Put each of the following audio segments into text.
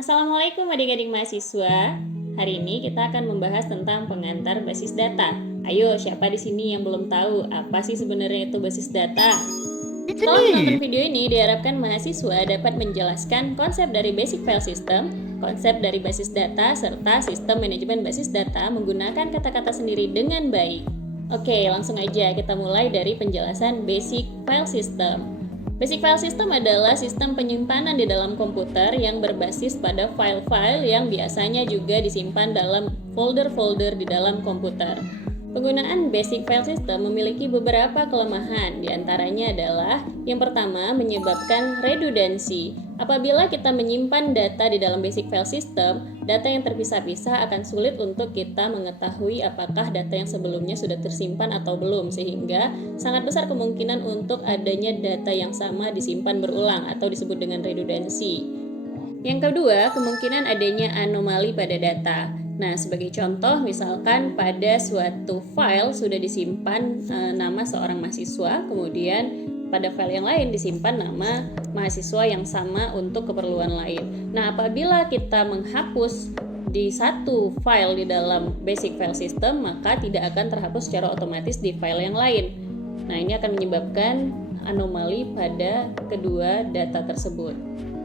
Assalamualaikum adik-adik mahasiswa. Hari ini kita akan membahas tentang pengantar basis data. Ayo, siapa di sini yang belum tahu apa sih sebenarnya itu basis data? Setelah menonton video ini, diharapkan mahasiswa dapat menjelaskan konsep dari basic file system, konsep dari basis data, serta sistem manajemen basis data menggunakan kata-kata sendiri dengan baik. Oke, langsung aja kita mulai dari penjelasan basic file system. Basic file system adalah sistem penyimpanan di dalam komputer yang berbasis pada file-file yang biasanya juga disimpan dalam folder-folder di dalam komputer. Penggunaan basic file system memiliki beberapa kelemahan, diantaranya adalah yang pertama menyebabkan redundansi. Apabila kita menyimpan data di dalam basic file system, data yang terpisah-pisah akan sulit untuk kita mengetahui apakah data yang sebelumnya sudah tersimpan atau belum, sehingga sangat besar kemungkinan untuk adanya data yang sama disimpan berulang atau disebut dengan redundansi. Yang kedua, kemungkinan adanya anomali pada data. Nah, sebagai contoh, misalkan pada suatu file sudah disimpan nama seorang mahasiswa, kemudian pada file yang lain disimpan nama mahasiswa yang sama untuk keperluan lain. Nah, apabila kita menghapus di satu file di dalam basic file system, maka tidak akan terhapus secara otomatis di file yang lain. Nah, ini akan menyebabkan anomali pada kedua data tersebut.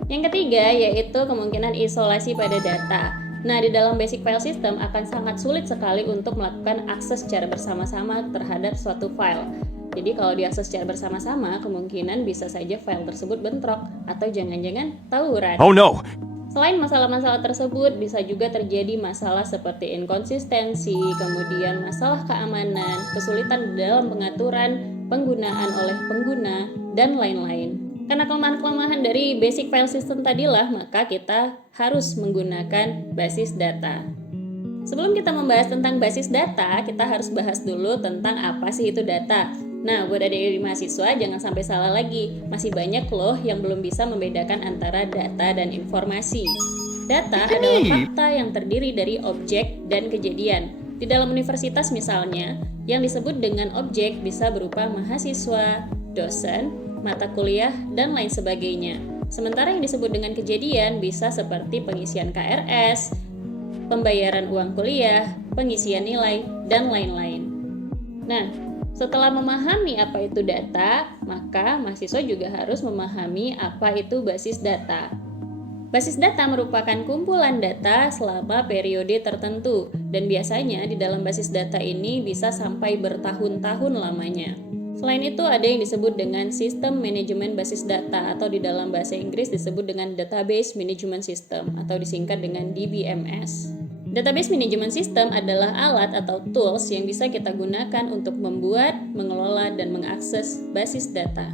Yang ketiga, yaitu kemungkinan isolasi pada data. Nah, di dalam basic file system akan sangat sulit sekali untuk melakukan akses secara bersama-sama terhadap suatu file. Jadi kalau diakses secara bersama-sama, kemungkinan bisa saja file tersebut bentrok atau jangan-jangan tawuran. Oh no! Selain masalah-masalah tersebut, bisa juga terjadi masalah seperti inkonsistensi, kemudian masalah keamanan, kesulitan dalam pengaturan, penggunaan oleh pengguna, dan lain-lain. Karena kelemahan-kelemahan dari basic file system tadilah, maka kita harus menggunakan basis data. Sebelum kita membahas tentang basis data, kita harus bahas dulu tentang apa sih itu data. Nah, buat adik-adik mahasiswa jangan sampai salah lagi. Masih banyak loh yang belum bisa membedakan antara data dan informasi. Data adalah fakta yang terdiri dari objek dan kejadian. Di dalam universitas misalnya, yang disebut dengan objek bisa berupa mahasiswa, dosen, mata kuliah, dan lain sebagainya. Sementara yang disebut dengan kejadian bisa seperti pengisian KRS, pembayaran uang kuliah, pengisian nilai, dan lain-lain. Nah, setelah memahami apa itu data, maka mahasiswa juga harus memahami apa itu basis data. Basis data merupakan kumpulan data selama periode tertentu, dan biasanya di dalam basis data ini bisa sampai bertahun-tahun lamanya. Selain itu, ada yang disebut dengan sistem manajemen basis data atau di dalam bahasa Inggris disebut dengan Database Management System atau disingkat dengan DBMS. Database Management System adalah alat atau tools yang bisa kita gunakan untuk membuat, mengelola, dan mengakses basis data.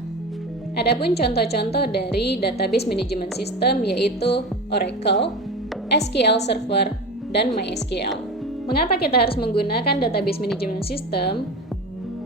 Adapun contoh-contoh dari Database Management System yaitu Oracle, SQL Server, dan MySQL. Mengapa kita harus menggunakan Database Management System?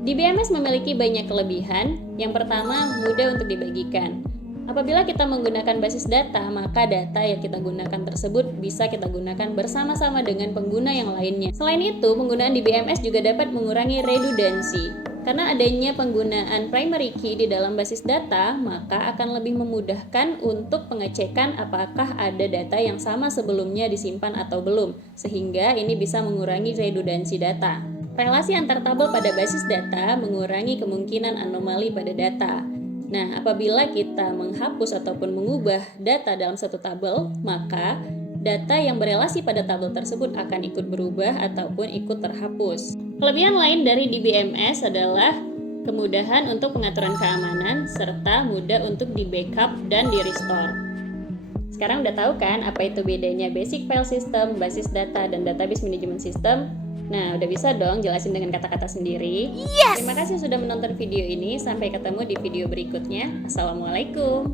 DBMS memiliki banyak kelebihan. Yang pertama, mudah untuk dibagikan. Apabila kita menggunakan basis data, maka data yang kita gunakan tersebut bisa kita gunakan bersama-sama dengan pengguna yang lainnya. Selain itu, penggunaan DBMS juga dapat mengurangi redundansi. Karena adanya penggunaan primary key di dalam basis data, maka akan lebih memudahkan untuk pengecekan apakah ada data yang sama sebelumnya disimpan atau belum, sehingga ini bisa mengurangi redundansi data. Relasi antar tabel pada basis data mengurangi kemungkinan anomali pada data. Nah, apabila kita menghapus ataupun mengubah data dalam satu tabel, maka data yang berelasi pada tabel tersebut akan ikut berubah ataupun ikut terhapus. Kelebihan lain dari DBMS adalah kemudahan untuk pengaturan keamanan serta mudah untuk di-backup dan di-restore. Sekarang udah tahu kan apa itu bedanya basic file system, basis data, dan database management system? Nah, udah bisa dong jelasin dengan kata-kata sendiri. Yes! Terima kasih sudah menonton video ini. Sampai ketemu di video berikutnya. Assalamualaikum.